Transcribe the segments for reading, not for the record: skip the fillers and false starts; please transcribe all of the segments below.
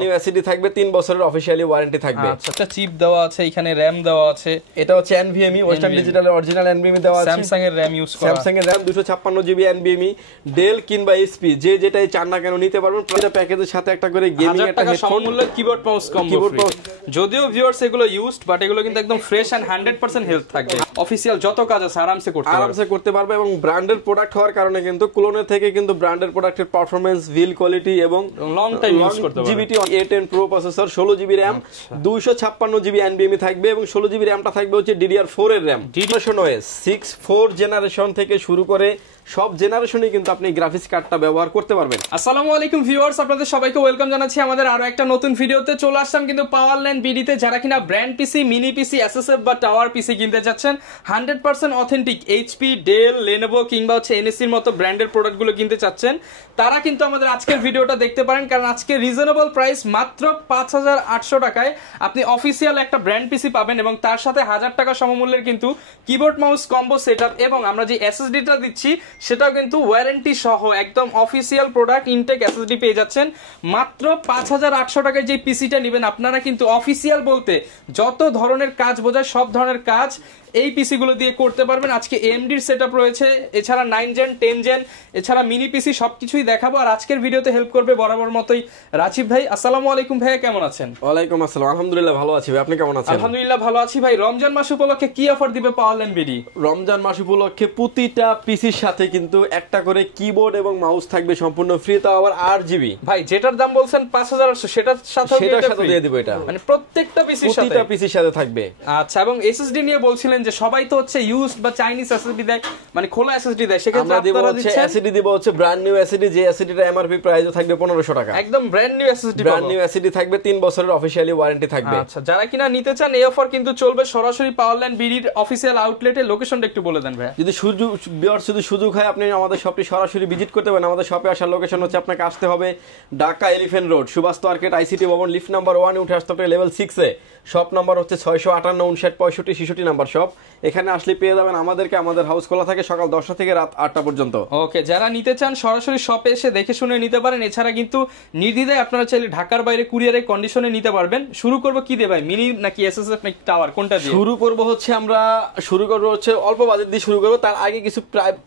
New SSD থাকবে 3 বছরের officially warranty থাকবে। আচ্ছা চিপ দেওয়া আছে, এখানে RAM দেওয়া আছে। এটা হচ্ছে NVMe ওয়েস্টার্ন ডিজিটালের অরিজিনাল NVMe দেওয়া আছে। স্যামসাং এর RAM ইউজ করা, স্যামসাং এর RAM 256GB NVMe, ডেল কিংবা HP যে যেটাই চান না কেন নিতে পারবেন। প্রতিটা প্যাকেজের সাথে একটা করে গেমিং একটা হেডফোন, মূল্য কিবোর্ড মাউস কম্বো ফ্রি। যদিও ভিউয়ার্স এগুলো ইউজড, বাট এগুলো কিন্তু একদম ফ্রেশ এন্ড 100% হেলথ থাকবে। অফিশিয়াল যত কাজ আছে আরামসে করতে পারবে এবং ব্র্যান্ডের প্রোডাক্ট হওয়ার কারণে কিন্তু ক্লোনের থেকে কিন্তু ব্র্যান্ডের প্রোডাক্টের পারফরম্যান্স, বিল কোয়ালিটি এবং লং টাইম ইউজ করতে পারবে। GPT A10 Pro processor, 16GB RAM, 256GB NVMe থাকবে এবং 16GB RAMটা থাকবে হচ্ছে DDR4 এর RAM। DimensionOS 6 জেনারেশন থেকে শুরু করে সব জেনারেশনে কিন্তু আপনি গ্রাফিক্স কার্ডটা ব্যবহার করতে পারবেন। আসসালামু আলাইকুম ভিউয়ার্স, আপনাদের সবাইকে ওয়েলকাম জানাচ্ছি আমাদের আরো একটা নতুন ভিডিওতে। চলে আসলাম কিন্তু পাওয়ারল্যান্ড বিডিতে। যারা কিনা ব্র্যান্ড পিসি, মিনি পিসি, এসএসএফ বা টাওয়ার পিসি কিনতে চাচ্ছেন, 100% অথেন্টিক HP, ডেল, লেনোভো কিংবা হচ্ছে NSC এর মতো ব্র্যান্ডের প্রোডাক্টগুলো কিনতে চাচ্ছেন, তারা কিন্তু আমাদের আজকের ভিডিওটা দেখতে পারেন। কারণ আজকে রিজনেবল প্রাইস মাত্র 5800 টাকায় আপনি অফিসিয়াল একটা ব্র্যান্ড পিসি পাবেন এবং তার সাথে 1000 টাকা সমমূল্যের কিন্তু কিবোর্ড মাউস কম্বো সেটআপ এবং আমরা যে এসএসডিটা দিচ্ছি সেটাও কিন্তু ওয়ারেন্টি সহ একদম অফিসিয়াল প্রোডাক্ট ইনটেক এসএসডি পেয়ে যাচ্ছেন মাত্র 5800 টাকায়। যে পিসিটা নেবেন আপনারা কিন্তু অফিসিয়াল বলতে যত ধরনের কাজ বোঝায় সব ধরনের কাজ এই পিসি গুলো দিয়ে করতে পারবেন। আজকে AMD এর সেটআপ রয়েছে, এছাড়া 9 জেন, 10 জেন, এছাড়া মিনি পিসি সবকিছুই দেখাবো। আর আজকের ভিডিওতে হেল্প করবে বরাবর মতোই রাজীব ভাই। আসসালামু আলাইকুম ভাইয়া, কেমন আছেন? ওয়ালাইকুম আসসালাম, আলহামদুলিল্লাহ ভালো আছি ভাই, আপনি কেমন আছেন? আলহামদুলিল্লাহ ভালো আছি ভাই। রমজান মাস উপলক্ষে কি অফার দিবে পাওয়ারল্যান্ড বিডি? রমজান মাস উপলক্ষে প্রতিটা পিসির সাথে কিন্তু একটা করে কিবোর্ড এবং মাউস থাকবে সম্পূর্ণ ফ্রি, তাও আবার 8GB। ভাই যেটার দাম বলছেন 5800, সেটার সাথে দিয়ে দিব। এটা মানে প্রত্যেকটা পিসির সাথে থাকবে। আচ্ছা, এবং এসএসডি নিয়ে বলছিলেন যে সবাই তো হচ্ছে ইউজড বা চাইনিজ এসএসডি দেয়, মানে খোলা এসএসডি দেয়, সেক্ষেত্রে আপনারা দিচ্ছেন এসএসডি দিব হচ্ছে ব্র্যান্ড নিউ এসএসডি, যে এসএসডিটা এমআরপি প্রাইসও থাকবে 1500 টাকা। একদম brand new SSD, brand new SSD থাকবে 3 বছরের অফিশিয়ালি ওয়ারেন্টি থাকবে। আচ্ছা, যারা কিনা নিতে চান এই অফার কিন্তু চলবে সরাসরি পাওয়ারল্যান্ড বিডির অফিসিয়াল আউটলেটে। লোকেশনটা একটু বলে দেন ভাই। যদি সুযোগ হয় আপনি আমাদের শপটি সরাসরি ভিজিট করতে পারেন। আমাদের শপে আসার লোকেশন হচ্ছে আপনাকে আসতে হবে Dhaka elephant road, Subhash market, ICT Bhaban, lift number 1 উঠে আসতে হবে লেভেল 6 এ। শপ নাম্বার হচ্ছে 658 59 65 66 নাম্বার শপ। এখানে আসলে পেয়ে যাবেন আমাদেরকে। আমাদের হাউস খোলা থাকে সকাল 10টা থেকে রাত 8টা পর্যন্ত। ওকে, যারা নিতে চান সরাসরি শপে এসে দেখে শুনে নিতে পারেন। এছাড়া কিন্তু নির্দ্বিধায় আপনারা চাইলে ঢাকার বাইরে কুরিয়ারে কন্ডিশনে নিতে পারবেন। শুরু করব কি দিয়ে ভাই, মিনি নাকি এসএসএফ নাকি টাওয়ার, কোনটা দিয়ে শুরু করব? শুরু করব হচ্ছে অল্প বাজেট দিয়ে শুরু করব। তার আগে কিছু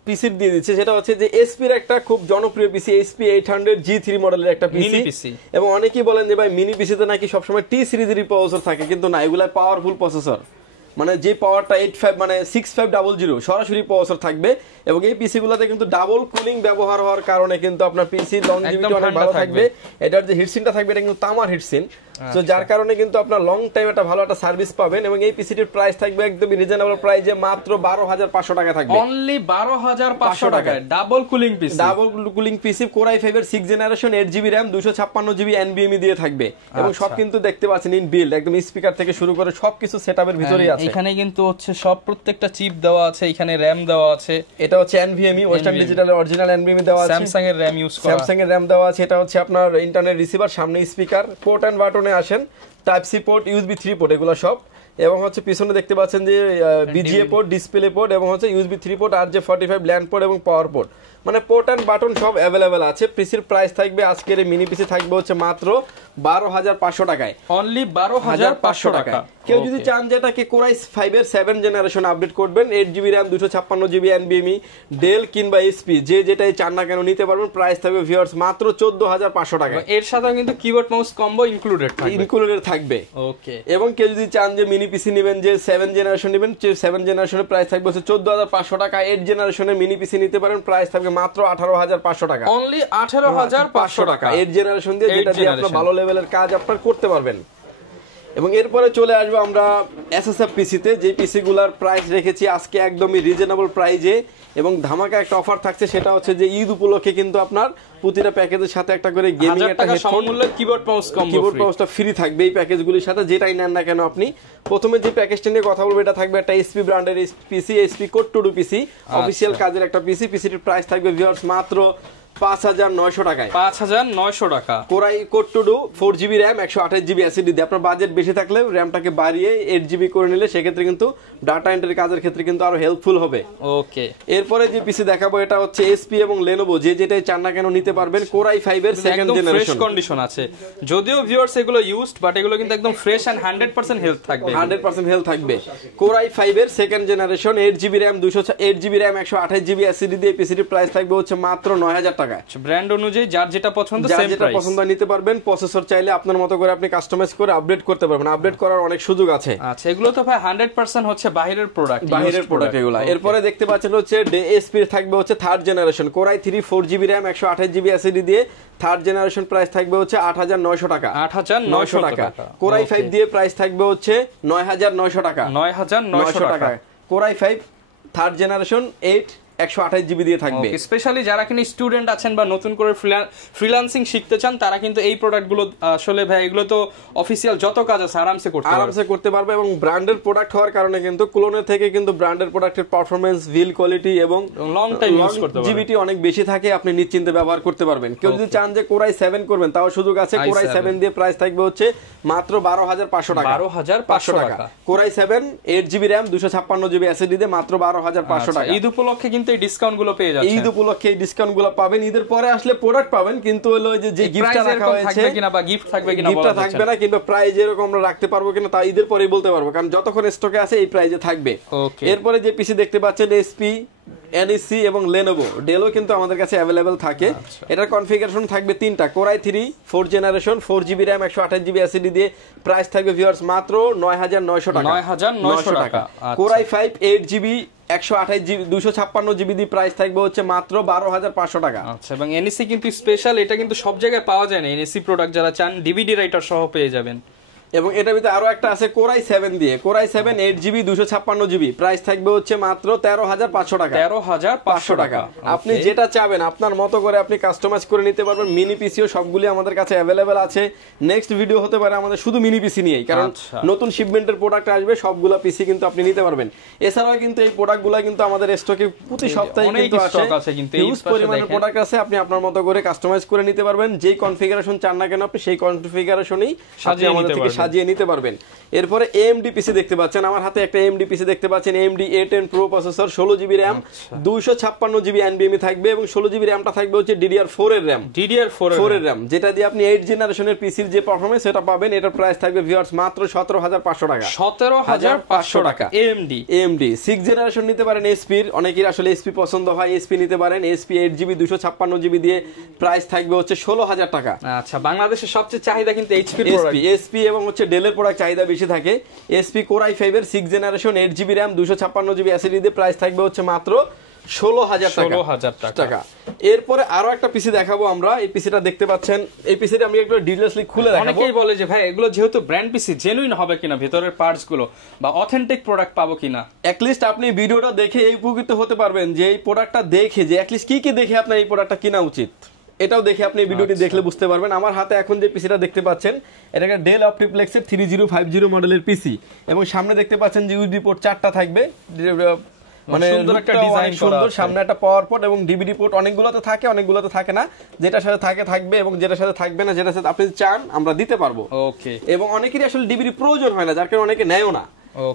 পিসি দিয়ে দিচ্ছে, সেটা হচ্ছে যে এসপি এর একটা খুব জনপ্রিয় পিসি, HP 800 G3 মডেলের একটা পিসি। এবং অনেকেই বলেন যে ভাই মিনি পিসিতে নাকি সবসময় T সিরিজের প্রসেসর থাকে, কিন্তু না, এগুলা পাওয়ারফুল প্রসেসর। মানে যে পাওয়ারটা 6500 সরাসরি প্রসেসর থাকবে। এবং এই পিসি গুলাতে কিন্তু ডাবল কুলিং ব্যবহার হওয়ার কারণে কিন্তু আপনার পিসি লংজিভিটি অনেক ভালো থাকবে। এটার যে হিটসিনটা থাকবে এটা কিন্তু তামার হিটসিন, তো যার কারণে কিন্তু আপনার লং টাইম একটা ভালো একটা সার্ভিস পাবেন। এবং এই পিসিটির প্রাইস থাকবে একদমই রিজনেবল প্রাইসে মাত্র 12500 টাকা থাকবে। অনলি 12500 টাকায় ডাবল কুলিং পিসি Core i5 এর 6 generation, 8GB RAM, 256GB NVMe দিয়ে থাকবে। এবং সব কিন্তু দেখতে পাচ্ছেন ইন বিল্ড, একদম স্পিকার থেকে শুরু করে সবকিছু সেটআপের ভিতরেই আছে। এখানে কিন্তু হচ্ছে সব প্রত্যেকটা চিপ দেওয়া আছে, এখানে RAM দেওয়া আছে। এটা হচ্ছে NVMe ওয়েস্টার্ন ডিজিটালের অরিজিনাল NVMe দেওয়া আছে। স্যামসাং এর RAM ইউজ করা, স্যামসাং এর RAM দেওয়া আছে। এটা হচ্ছে আপনার ইন্টারনেট রিসিভার, সামনে স্পিকার, পোর্ট এন্ড বাটনে আসেন, type C port, USB 3 port, এগুলো সব। এবং হচ্ছে পিছনে দেখতে পাচ্ছেন যে BGA পোর্ট, ডিসপ্লে পোর্ট এবং হচ্ছে USB 3 port, RJ45 land port এবং পাওয়ার পোর্ট, মানে পোর্ট এন্ড বাটন সব অ্যাভেলেবেল আছে। পিসির প্রাইস থাকবে আজকের এই মিনি পিসি থাকবে হচ্ছে মাত্র 12500 টাকায়, অনলি 12500 টাকা। কেউ যদি চান যে এটাকে Core i5 এর 7 জেনারেশন আপডেট করবেন, 8GB RAM, 256GB NVMe, Dell কিংবা HP যে যেটাই চান না কেন নিতে পারবেন। প্রাইস থাকবে ভিউয়ার্স মাত্র 14500 টাকা। এর সাথে কিন্তু কিবোর্ড মাউস কম্বো ইনক্লুডেড থাকবে। ওকে, এবং কেউ যদি চান যে মিনি পিসি নেবেন, যে 7 জেনারেশন নেবেন, 7 জেনারেশনের প্রাইস থাকবে হচ্ছে 14500 টাকা। 8 জেনারেশনের মিনি পিসি নিতে পারেন, প্রাইস থাকবে মাত্র 18500 টাকা। অনলি 18500 টাকা 8 জেনারেশন দিয়ে, যেটা দিয়ে আপনি ভালো লেভেলের কাজ আপনার করতে পারবেন। এবং এরপরে চলে আসবো আমরা এসএসএফ পিসিতে, যে পিসি গুলার প্রাইস রেখেছি আজকে একদমই রিজনেবল প্রাইজে। এবং ধামাকা একটা অফার থাকছে, সেটা হচ্ছে যে ঈদ উপলক্ষে কিন্তু আপনার প্রতিটা প্যাকেজের সাথে একটা করে গেমিং একটা হেডফোন, কিবোর্ড মাউসটা ফ্রি থাকবে এই প্যাকেজগুলির সাথে, যেটাই নেন না কেন আপনি। প্রথমে যে প্যাকেজটা নিয়ে কথা বলবো এটা থাকবে একটা SP ব্র্যান্ডের পিসি, SP Core 2 পিসি, অফিসিয়াল কাজের একটা পিসি। পিসিটির প্রাইস থাকবে ভিউয়ার্স মাত্র 5,900 টাকায়। 5,900 টাকা। Core i code to do 4GB RAM 128GB SSD। আপনার বাজেট বেশি থাকলে র্যামটাকে বাড়িয়ে 8GB করে নিলে সেক্ষেত্রে কিন্তু ডাটা এন্ট্রি কাজের ক্ষেত্রে কিন্তু আরো হেল্পফুল হবে। ওকে, এরপরে যে পিসি দেখাবো এটা হচ্ছে এসপি এবং লেনোভো, যেটাই চান না কেন নিতে পারবেন। কোরাই 5 এর সেকেন্ড জেনারেশন, ফ্রেশ কন্ডিশন আছে, যদিও ভিউয়ার্স এগুলো ইউজড, বাট এগুলো কিন্তু একদম ফ্রেশ এন্ড 100% হেলথ থাকবে। 100% হেলথ থাকবে। কোরাই 5 এর second generation 8GB RAM 8GB RAM 128GB SSD দিয়ে পিসিটির প্রাইস থাকবে হচ্ছে মাত্র 9,000 টাকা। ব্র্যান্ড অনুযায়ী যার যেটা পছন্দ যার সেম যেটা প্রাইস। পছন্দ নিতে পারবেন। প্রসেসর চাইলে আপনার মতো করে আপনি কাস্টমাইজ করে আপডেট করতে পারবেন, আপডেট করার অনেক সুযোগ আছে। আচ্ছা, এগুলো তো ভাই 100% হচ্ছে বাইরের প্রোডাক্ট, বাইরের প্রোডাক্ট এগুলো। এরপরে দেখতে পাচ্ছেন হচ্ছে এসপি থাকবে হচ্ছে third generation core i 3 4GB RAM 128GB SSD দিয়ে থার্ড জেনারেশন প্রাইস থাকবে হচ্ছে 8,900 টাকা। 8,900 টাকা। কোরাই 5 দিয়ে প্রাইস থাকবে হচ্ছে 9,900 টাকা। 9,900 টাকা। কোরাই 5 থার্ড জেনারেশন 8 128GB দিয়ে থাকবে। স্পেশালি যারা কিনা স্টুডেন্ট আছেন বা নতুন করে ফ্রিল্যান্সিং শিখতে চান তারা কিন্তু এই প্রোডাক্টগুলো আসলে ভাই এগুলো তো অফিশিয়াল যত কাজ আছে আরামসে করতে পারবে এবং ব্র্যান্ডের প্রোডাক্ট হওয়ার কারণে কিন্তু ক্লোনের থেকে কিন্তু ব্র্যান্ডের প্রোডাক্টের পারফরম্যান্স, বিল্ড কোয়ালিটি এবং লং টাইম ইউজ করতে পারবেন, জিবিটি অনেক বেশি থাকে, আপনি নিশ্চিন্তে ব্যবহার করতে পারবেন। কেউ যদি চান যে কোরাই 7 করবেন তাও সুযোগ আছে। কোরাই 7 দিয়ে প্রাইস থাকবে হচ্ছে মাত্র 12,500 টাকা। 12,500 টাকা। Core i 7 8GB RAM 256GB SSD দিয়ে মাত্র 12,500 টাকা। ঈদ উপলক্ষে কিন্তু এই ডিসকাউন্ট গুলো পেয়ে যাচ্ছেন। ঈদ উপলক্ষে এই ডিসকাউন্ট গুলো পাবেন। ঈদের পরে আসলে প্রোডাক্ট পাবেন, কিন্তু হলো যে গিফটটা রাখা হয়েছে কিনা বা গিফট থাকবে কিনা গিফটটা থাকবে না, কিংবা প্রাইস এরকম আমরা রাখতে পারবো কিনা তা ঈদের পরেই বলতে পারবো, কারণ যতক্ষণ স্টকে আছে এই প্রাইসে থাকবে। এরপরে যে পিসি দেখতে পাচ্ছেন এসপি, এনইসি এবং লেনোভো, ডেলও কিন্তু আমাদের কাছে অ্যাভেলেবেল থাকে। এটার কনফিগারেশন থাকবে 3টা। Core i 3 4 generation 4GB RAM 128GB SSD দিয়ে প্রাইস থাকবে ভিউয়ার্স মাত্র 9,900 টাকা। 9,900 টাকা। কোরাই 5 8GB 128GB 256GB দিয়ে প্রাইস থাকবে হচ্ছে মাত্র 12,500 টাকা। আচ্ছা, এবং এনইসি কিন্তু স্পেশাল, এটা কিন্তু সব জায়গায় পাওয়া যায় না। এনইসি প্রোডাক্ট যারা চান ডিভিডি রাইটার সহ পেয়ে যাবেন। এবং এটার ভিতরে আরো একটা আছে কোরাই 7 দিয়ে, কোরাই 7 8GB 256GB প্রাইস থাকবে হচ্ছে মাত্র 13,500 টাকা। 13,500 টাকা। আপনি যেটা চাবেন আপনার মতো করে আপনি কাস্টমাইজ করে নিতে পারবেন। মিনি পিসিও সবগুলি আমাদের কাছে অ্যাভেলেবেল আছে। নেক্সট ভিডিও হতে পারে আমাদের শুধু মিনি পিসি নিয়েই, কারণ নতুন শিপমেন্টের প্রোডাক্ট আসবে, সবগুলা পিসি কিন্তু আপনি নিতে পারবেন। এছাড়াও কিন্তু এই প্রোডাক্টগুলো কিন্তু আমাদের স্টকে প্রতি সপ্তাহে কিন্তু আসে, হিউজ পরিমাণের প্রোডাক্ট আছে। আপনি আপনার মতো করে কাস্টমাইজ করে নিতে পারবেন। যেই কনফিগারেশন চান না কেন আপনি সেই কনফিগারেশনই আপনি আমাদের থেকে সাজিয়ে নিতে পারবেন। এরপরে AMD পিসি দেখতে পাচ্ছেন, আমার হাতে একটা AMD পিসি দেখতে পাচ্ছেন। AMD A10 Pro processor 16GB RAM 256GB NVMe থাকবে এবং 16GB র্যামটা থাকবে হচ্ছে DDR4 এর র্যাম। DDR4 এর র্যাম যেটা দিয়ে আপনি 8 জেনারেশনের পিসির যে পারফরম্যান্স সেটা পাবেন। এটার প্রাইস থাকবে ভিউয়ার্স মাত্র 17,500 টাকা। 17,500 টাকা। AMD 6 জেনারেশন নিতে পারেন SP এর, অনেকের আসলে SP পছন্দ হয়, SP নিতে পারেন। SP 8GB 256GB দিয়ে প্রাইস থাকবে হচ্ছে 16,000 টাকা। আচ্ছা, বাংলাদেশের সবচেয়ে চাহিদা কিন্তু HP এবং হচ্ছে ডেলের প্রোডাক্ট চাহিদা বেশি থাকে। SP কোরাই 5 এর 6 generation 8GB RAM 256GB SSD দিয়ে প্রাইস থাকবে হচ্ছে মাত্র 16,000 টাকা। এরপরে আরো একটা পিসি দেখাবো আমরা। এই পিসিটা দেখতে পাচ্ছেন, এই পিসিটা আমি একটু ডিটেইলসলি খুলে দেখাবো। অনেকেই বলে যে ভাই এগুলো যেহেতু ব্র্যান্ড পিসি জেনুইন হবে কিনা, ভিতরের পার্টস গুলো বা অথেন্টিক প্রোডাক্ট পাবো কিনা। অ্যাটলিস্ট আপনি ভিডিওটা দেখে এই উপকৃত হতে পারবেন যে এই প্রোডাক্টটা দেখে যে অ্যাটলিস্ট কি দেখে আপনার এই প্রোডাক্টটা কেনা উচিত, এটাও দেখে আপনি ভিডিওটি দেখলে বুঝতে পারবেন। আমার হাতে এখন যে পিসিটা দেখতে পাচ্ছেন এটা একটা ডেল অপটিপ্লেক্সের 3050 মডেলের পিসি এবং সামনে দেখতে পাচ্ছেন যে ইউএসবি পোর্ট 4টা থাকবে, মানে সুন্দর একটা ডিজাইন, সুন্দর সামনে একটা পাওয়ার পোর্ট এবং ডিভিডি পোর্ট। অনেকগুলোতে থাকে, অনেকগুলোতে থাকে না। যেটার সাথে থাকবে এবং যেটার সাথে থাকবে না, যেটার সাথে আপনি চান আমরা দিতে পারবো। ওকে, এবং অনেকেরই আসলে ডিভিডি প্রয়োজন হয় না, যার কারণে অনেকে নেয়ও না।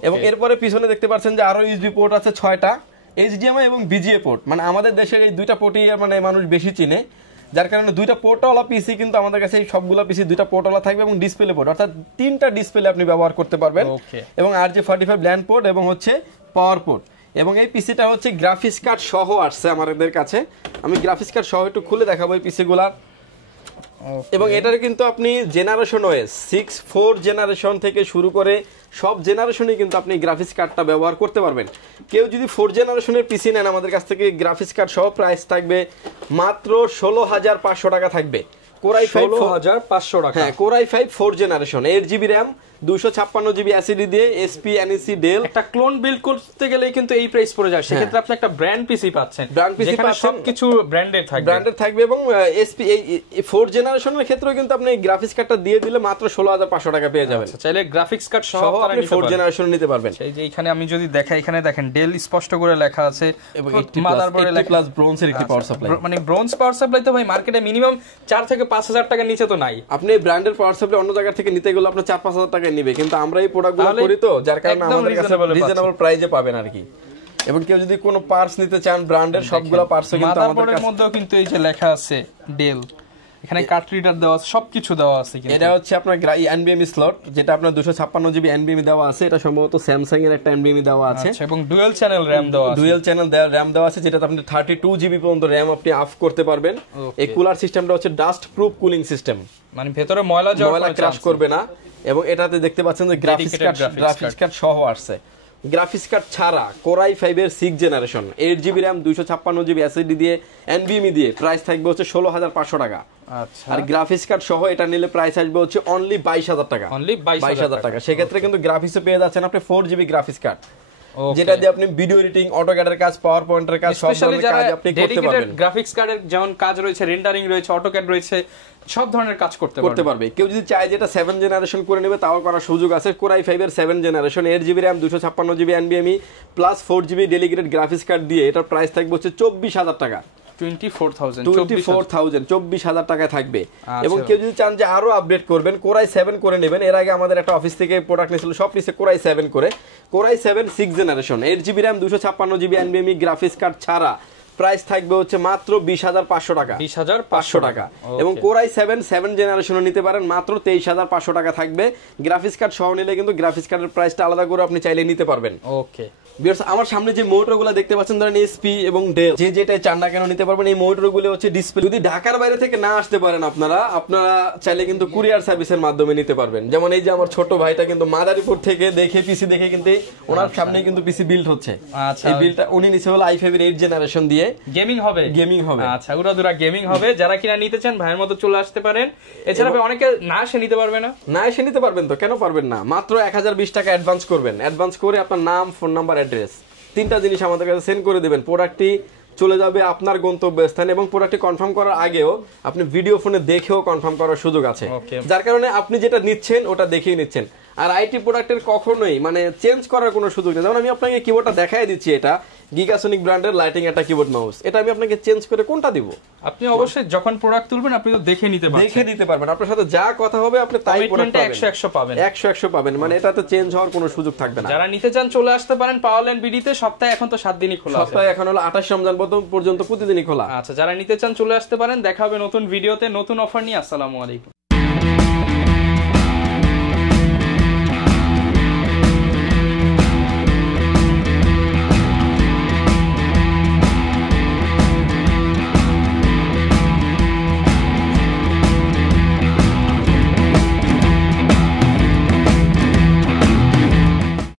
এবং এরপরে পিছনে দেখতে পাচ্ছেন যে আরো ইউএসবি পোর্ট আছে 6টা, HDMI এবং VGA পোর্ট। মানে আমাদের দেশের এই দুইটা পোর্টই মানে মানুষ বেশি চিনে, যার কারণে দুইটা পোর্টওয়ালা পিসি কিন্তু আমাদের কাছে সবগুলো পিসি দুইটা পোর্টওয়ালা থাকবে এবং ডিসপ্লে পোর্ট, অর্থাৎ 3টা ডিসপ্লে আপনি ব্যবহার করতে পারবেন। এবং RJ45 ল্যান্ড পোর্ট এবং হচ্ছে পাওয়ার পোর্ট। এবং এই পিসিটা হচ্ছে গ্রাফিক্স কার্ড সহ আসছে আমাদের কাছে। আমি গ্রাফিক্স কার্ড সহ একটু খুলে দেখাবো এই পিসিগুলার। এবং এটার কিন্তু আপনি জেনারেশন ওয়াইজ 6-4 জেনারেশন থেকে শুরু করে সব জেনারেশনে কিন্তু আপনি গ্রাফিক্স কার্ডটা ব্যবহার করতে পারবেন। কেউ যদি 4 জেনারেশনের পিসি নেন আমাদের কাছ থেকে গ্রাফিক্স কার্ড সহ প্রাইস থাকবে মাত্র 16,500 টাকা থাকবে। কোরাই 5 16500 টাকা। হ্যাঁ, core i 5 4 generation, 8GB RAM, 256GB SSD দিয়ে এসপি এনইসি ডেল। একটা ক্লোন বিল্ড করতে গেলে কিন্তু এই প্রাইস পড়ে যায়, সেক্ষেত্রে আপনি একটা ব্র্যান্ড পিসি পাচ্ছেন, যেখানে সবকিছু ব্র্যান্ডেড থাকবে এবং এসপি এই 4 জেনারেশনের ক্ষেত্রেও কিন্তু আপনি গ্রাফিক্স কার্ডটা দিয়ে দিলে মাত্র 16500 টাকা পেয়ে যাবেন। চাইলে গ্রাফিক্স কার্ড সহ আপনি 4 জেনারেশন নিতে পারবেন। এই যে এখানে আমি যদি দেখাই, এখানে দেখেন ডেল স্পষ্ট করে লেখা আছে এবং মাদারবোর্ডে লেখা প্লাস ব্রোঞ্জের একটি পাওয়ার সাপ্লাই। মানে ব্রোঞ্জ পাওয়ার সাপ্লাই তো ভাই মার্কেটে মিনিমাম 4 থেকে 5000 টাকার নিচে তো নাই। আপনি ব্র্যান্ডের পাওয়ার সাপ্লাই অন্য জায়গা থেকে নিতে গেলে আপনার 4-5000 টাকা নেবে, কিন্তু আমরা এই প্রোডাক্টগুলো করি তো যার কারণে আমাদের কাছে রিজনেবল প্রাইসে পাবেন আর কি। এবং কেউ যদি কোনো পার্টস নিতে চান ব্র্যান্ডের সবগুলো পার্টস কিন্তু আমাদের মাদারবোর্ডের মধ্যেও কিন্তু এই যে লেখা আছে ডেল, এখানে কার্ড রিডার দেওয়া আছে, সবকিছু দেওয়া আছে। কিন্তু এটা হচ্ছে আপনার এনবিএমই স্লট, যেটা আপনার 256GB এনবিএমই দেওয়া আছে। এটা সম্ভবত স্যামসাং এর একটা এনবিএমই দেওয়া আছে এবং ডুয়াল চ্যানেল র‍্যাম দেওয়া আছে, ডুয়াল চ্যানেল র‍্যাম দেওয়া আছে, যেটাতে আপনি 32GB পর্যন্ত র‍্যাম আপনি অফ করতে পারবেন। এই কুলার সিস্টেমটা হচ্ছে ডাস্ট প্রুফ কুলিং সিস্টেম, মানে ভেতরে ময়লা ক্রাশ করবে না। এবং এটাতে দেখতে পাচ্ছেন যে গ্রাফিক্স কার্ড সহ আসছে। গ্রাফিক্স কার্ড ছাড়া কোরাই 5 এর 6 generation, 8GB RAM, 256GB SSD দিয়ে এনবিএমই দিয়ে প্রাইস থাকবে হচ্ছে 16500 টাকা। আচ্ছা, আর গ্রাফিক্স কার্ড সহ এটা নিলে প্রাইস আসবে হচ্ছে অনলি 22000 টাকা। 22000 টাকা। সেক্ষেত্রে কিন্তু গ্রাফিক্সে পেয়ে যাচ্ছেন আপনি 4GB গ্রাফিক্স কার্ড, যেটা দিয়ে আপনি ভিডিও এডিটিং, অটোক্যাডের কাজ, পাওয়ার পয়েন্টের কাজ, সব ধরনের কাজ আপনি করতে পারবেন। গ্রাফিক্স কার্ডের যেমন কাজ রয়েছে, রেন্ডারিং রয়েছে, অটোক্যাড রয়েছে, সব ধরনের কাজ করতে পারবে। কেউ যদি চায় যেটা 7 জেনারেশন করে নেবে তাও করার সুযোগ আছে। কোরাই 5 এর 7 জেনারেশন, 8GB RAM, 256GB এনবিএমই plus 4GB dedicated graphics card দিয়ে এটার প্রাইস থাকবে হচ্ছে 24000 টাকা। 24000 টাকায় থাকবে। এবং কেউ যদি চান যে আরো আপডেট করবেন, কোরাই 7 করে নেবেন। এর আগে আমাদের একটা অফিস থেকে প্রোডাক্ট নিয়েছিল, সব নিচে কোরাই 7 করে। Core i 7 6 generation, 8GB RAM, 256GB এনবিএমই গ্রাফিক্স কার্ড ছাড়া প্রাইস থাকবে হচ্ছে মাত্র 20500 টাকা। 20500 টাকা। এবং কোরাই 7 জেনারেশনও নিতে পারেন, মাত্র 23500 টাকা থাকবে। গ্রাফিক্স কার্ড সহ নিলে কিন্তু গ্রাফিক্স কার্ডের প্রাইসটা আলাদা করে আপনি চাইলে নিতে পারবেন। ওকে ভিউয়ার্স, আমার সামনে যে মনিটরগুলো দেখতে পাচ্ছেন, ধরেন এসপি এবং ডেল, যেটাই চান না কেন নিতে পারবেন। এই মনিটরগুলো হচ্ছে ডিসপ্লে, যদি ঢাকার বাইরে থেকে না আসতে পারেন আপনারা চাইলে কিন্তু কুরিয়ার সার্ভিসের মাধ্যমে নিতে পারবেন। যেমন এই যে আমার ছোট ভাইটা কিন্তু মাদারীপুর থেকে পিসি দেখে কিন্তু ওনার সামনে কিন্তু পিসি বিল্ড হচ্ছে। এই বিল্ডটা উনি নিছে হলো i5 এর 8 জেনারেশন দিয়ে। গেমিং হবে। আচ্ছা, উড়াদুরা গেমিং হবে। যারা কিনা নিতে চান ভাইয়ের মতো চলে আসতে পারেন। এছাড়া অনেকে না এসে নিতে পারবে না, এসে নিতে পারবেন তো, কেন পারবেন না? মাত্র 1020 টাকা অ্যাডভান্স করবেন। অ্যাডভান্স করে আপনার নাম, ফোন নাম্বার, অ্যাড্রেস, 3টা জিনিস আমাদের কাছে সেন্ড করে দেবেন। প্রোডাক্টটি চলে যাবে আপনার গন্তব্যস্থানে এবং প্রোডাক্টটি কনফার্ম করার আগেও আপনি ভিডিও ফোনে দেখেও কনফার্ম করার সুযোগ আছে, যার কারণে আপনি যেটা নিচ্ছেন ওটা দেখেই নিচ্ছেন। আর আইটি প্রোডাক্টের কখনোই মানে চেঞ্জ করার কোনো সুযোগ নেই। যেমন আমি আপনাকে কিবোর্ডটা দেখাই দিচ্ছি, এটা গিগাসনিক ব্র্যান্ডের লাইটিং একটা কিবোর্ড মাউস। এটা আমি আপনাকে চেঞ্জ করে কোনটা দিব? আপনি অবশ্যই যখন প্রোডাক্ট তুলবেন আপনি তো দেখে নিতে পারবেন। আপনার সাথে যা কথা হবে আপনি তাই প্রোডাক্ট 100 পাবেন। 100 পাবেন, মানে এটাতে চেঞ্জ হওয়ার কোনো সুযোগ থাকবে না। যারা নিতে চান চলে আসতে পারেন পাওয়ারল্যান্ড বিডিতে। সপ্তাহে এখন তো 7 দিনই খোলা আছে। সপ্তাহে এখন হলো 28 রমজান পর্যন্ত প্রতিদিনই খোলা। আচ্ছা, যারা নিতে চান চলে আসতে পারেন। দেখা হবে নতুন ভিডিওতে নতুন অফার নিয়ে। আসসালামু আলাইকুম।